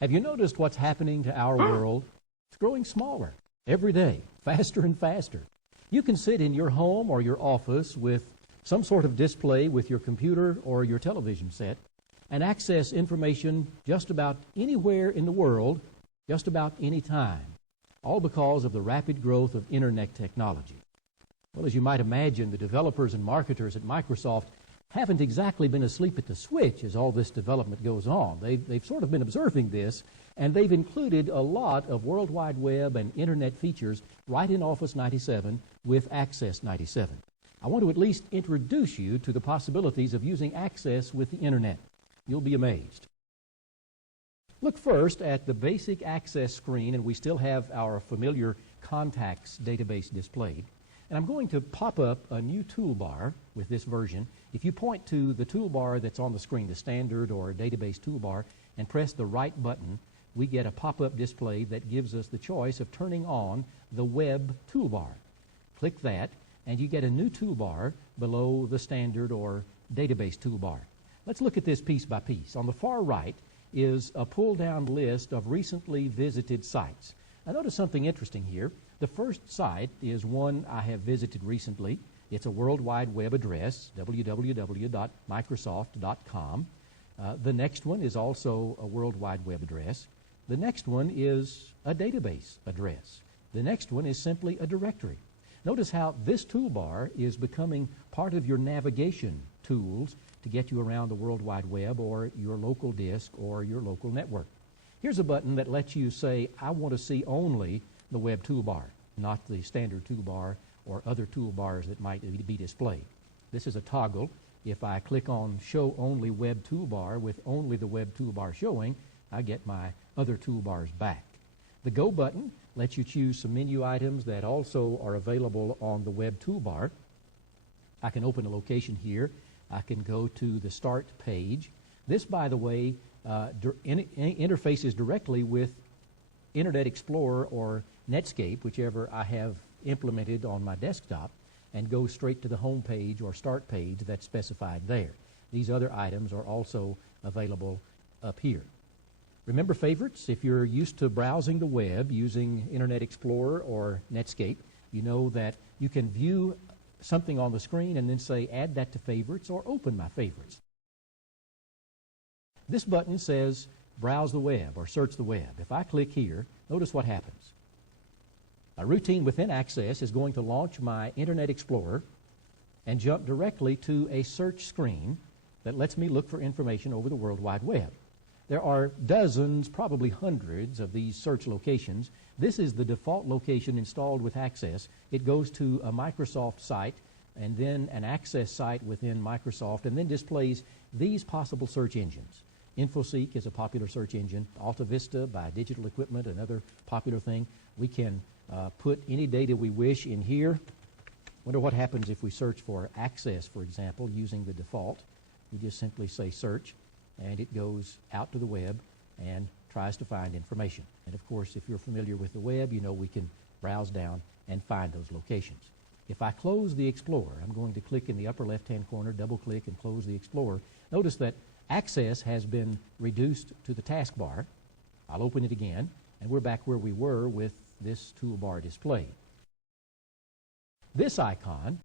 Have you noticed what's happening to our world? It's growing smaller every day, faster and faster. You can sit in your home or your office with some sort of display with your computer or your television set and access information just about anywhere in the world, just about any time, all because of the rapid growth of Internet technology. Well, as you might imagine, the developers and marketers at Microsoft haven't exactly been asleep at the switch as all this development goes on. They've sort of been observing this, and they've included a lot of World Wide Web and Internet features right in Office 97 with Access 97. I want to at least introduce you to the possibilities of using Access with the Internet. You'll be amazed. Look first at the basic Access screen, and we still have our familiar contacts database displayed. And I'm going to pop up a new toolbar with this version. If you point to the toolbar that's on the screen, the standard or database toolbar, and press the right button, we get a pop-up display that gives us the choice of turning on the web toolbar. Click that, and you get a new toolbar below the standard or database toolbar. Let's look at this piece by piece. On the far right is a pull-down list of recently visited sites. Now notice something interesting here. The first site is one I have visited recently. It's a World Wide Web address, www.microsoft.com. The next one is also a World Wide Web address. The next one is a database address. The next one is simply a directory. Notice how this toolbar is becoming part of your navigation tools to get you around the World Wide Web or your local disk or your local network. Here's a button that lets you say, I want to see only the web toolbar, not the standard toolbar or other toolbars that might be displayed. This is a toggle. If I click on Show Only Web Toolbar with only the web toolbar showing, I get my other toolbars back. The Go button lets you choose some menu items that also are available on the web toolbar. I can open a location here. I can go to the Start page. This, by the way, interfaces directly with Internet Explorer or Netscape, whichever I have implemented on my desktop, and goes straight to the home page or start page that's specified there. These other items are also available up here. Remember favorites? If you're used to browsing the web using Internet Explorer or Netscape, you know that you can view something on the screen and then say add that to favorites or open my favorites. This button says browse the web or search the web. If I click here, notice what happens. A routine within Access is going to launch my Internet Explorer and jump directly to a search screen that lets me look for information over the World Wide Web. There are dozens, probably hundreds of these search locations. This is the default location installed with Access. It goes to a Microsoft site and then an Access site within Microsoft and then displays these possible search engines. InfoSeek is a popular search engine. AltaVista by Digital Equipment, another popular thing. We can put any data we wish in here. Wonder what happens if we search for Access, for example, using the default. We just simply say search, and it goes out to the web and tries to find information. And of course, if you're familiar with the web, you know we can browse down and find those locations. If I close the Explorer, I'm going to click in the upper left-hand corner, double-click, and close the Explorer. Notice that Access has been reduced to the taskbar. I'll open it again, and we're back where we were with this toolbar displayed. This icon